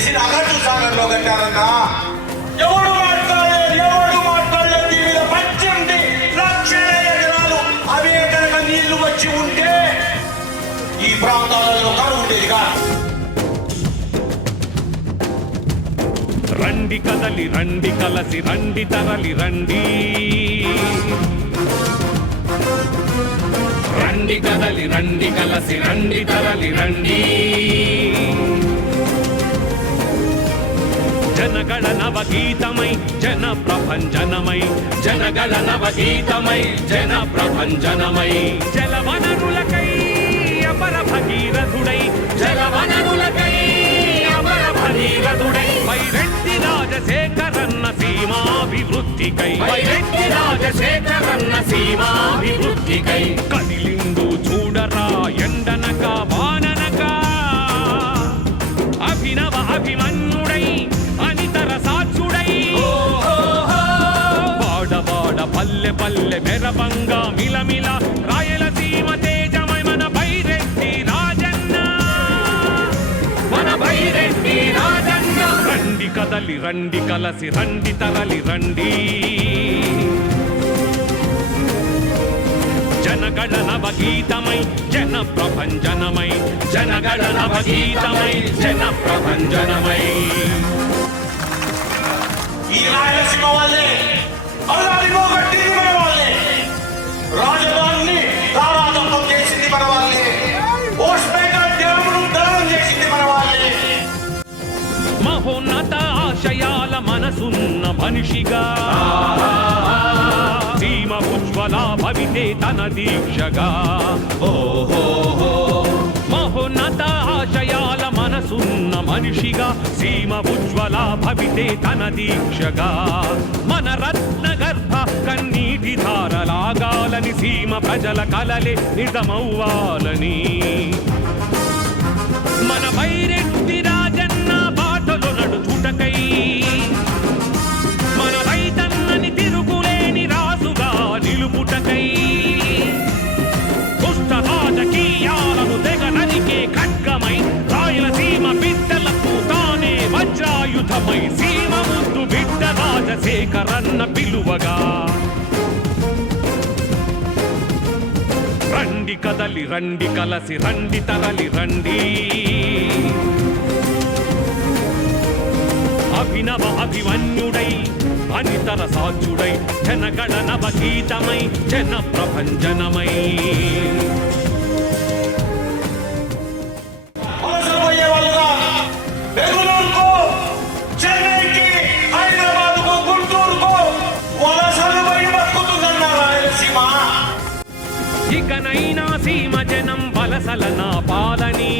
చేసి నాగార్జున సాగర్ లో కట్టారన్నా. ఎవడు మాట్లాడలేదు దీని మీద 18 లక్షల ఎకరాలు అవే కనుక నీళ్లు వచ్చి ఉంటే ఈ ప్రాంతాలలో కరువు ఉండేదిగా. రండి కదలి రండి కలసి రండి తరలి రండి, రండి కదలి రండి కలసి రండి తరలి రండి. జనగణ నవగీతమై జన ప్రభంజనమై, జనగణ నవగీతమై జన ప్రభంజనమై. జలవనరులకై అపర భగీరథుడై, జలవనరులకై అపర భగీరథుడై. వైరెడ్డి రాజశేఖరన్న సీమాభివృద్ధికై, వైరెడ్డి రాజశేఖరన్న సీమాభివృద్ధికై. కదిలిందు చూడరా ఎండనక వాననక, అభినవ అభిమన్యుడై అనితర సాక్షుడై. వాడవాడ పల్లె పల్లె మెరవంగా మిలమిల రాయలసీమ తేజమై మన బైరెడ్డి రాజన్న, మన బైరెడ్డి రాజన్న. రండి కదలి రండి కలసి రండి తరలి రండి, జనగణ నవగీతమై జన ప్రభంజనమై, జనగణ నవగీతమై జన ప్రభంజనమై. ఈ రాయలసీమ వాళ్ళే అల్లాడిలో కట్టింది మన వాళ్ళే, రాజధానిని దారాదత్తం చేసింది మన వాళ్ళే, ఓస్పేట డ్యామును దళనం చేసింది మన వాళ్ళే. మహోన్నత ఆశయాల మనసున్న మనిషిగా సీమ ఉజ్వల భవితే తన దీక్షగా. మహోన్నత ఆశయాల మనసున్న మనిషిగా సీమ ఉజ్వల భవితే తన దీక్షగా. మన రత్న గర్భ కన్నీటి ధారలాగాలని, సీమ ప్రజల కలలే నిజమవ్వాలని. మన బైరెడ్డి రాజన్న బాటలో నడుచుటకై, మన రైతన్నని తిరుగులేని రాజుగా నిలుపుటకై. దుష్ట రాజకీయాలను తెగనరికే ఖడ్గమై, రాయలసీమ బిడ్డలకు తానే వజ్రాయుధమై. సీమ ముద్దు బిడ్డ రాజశేఖరన్న పిలువగా. రండి కదలి రండి కలసి రండి తరలి రండి, అభినవ అభిమన్యుడై అనితర సాధ్యుడై. జనగణ నవగీతమై జన ప్రభంజనమై. బెంగళూరుకో, చెన్నైకి, హైదరాబాద్కో, గుంటూరుకో వలసలు పోయి బతుకుతుందన్న రాయలసీమ. ఇకనైనా సీమ జనం వలసల నా పాలని,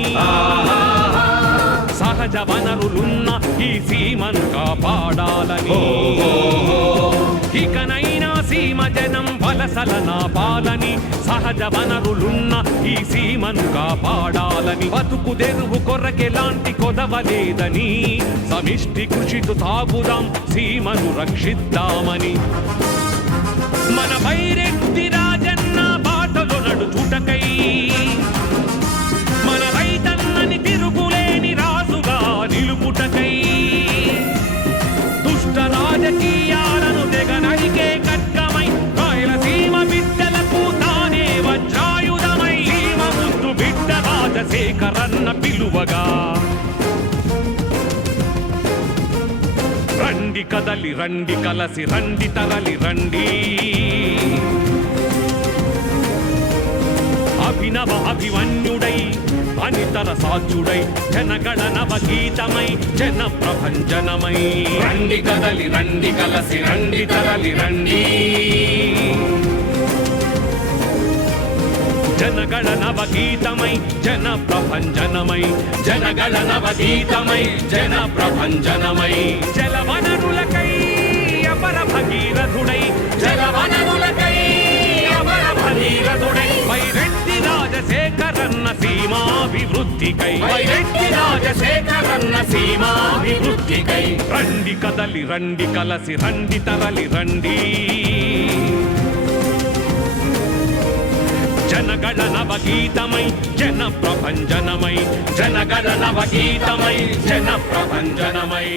సహజ వనరులున్న ఈ సీమను కాపాడాలని. ఇకనైనా సీమ జనం వలసల నా పాలని, సహజ వనరులున్న ఈ సీమను కాపాడాలని. బతుకు తెరువు కొరకెలాంటి కొదవలేదని, సమిష్టి కృషితో సాగుదాం సీమను రక్షిద్దామని. మన బైరెడ్డి రాజన్న బాటలో నడుచుటకై, మన రైతన్నని తిరుగులేని రాజుగా నిలుపుటకై. దుష్ట రాజకీయాలను తెగనరికే ఖడ్గమై, రాయలసీమ బిడ్డలకు తానే వజ్రాయుధమై. సీమ ముద్దు బిడ్డ రాజశేఖరన్న పిలువగా. రండి కదలి రండి కలసి రండి తరలి రండి, అభినవ అభిమన్యుడై అనితర సాధ్యుడై. జనగణ నవగీతమై జన ప్రభంజనమై. రండి కదలి రండి కలసి రండి తరలి రండి, జనగణ నవగీతమై జన ప్రభంజనమై. జనగణ నవగీతమై జన ప్రభంజనమై. జలవనరులకై అపర భగీరథుడై, జలవనరులకై అపర భగీరథుడై. వైరెడ్డి రాజశేఖరన్న సీమాభివృద్ధికై, వైరెడ్డి రాజశేఖరన్న సీమాభివృద్ధికై. రండి కదలి రండి కలసి రండి తరలి రండి, జనగణ నవగీతమై జన ప్రభంజనమై జనగణ నవగీతమై జన ప్రభంజనమై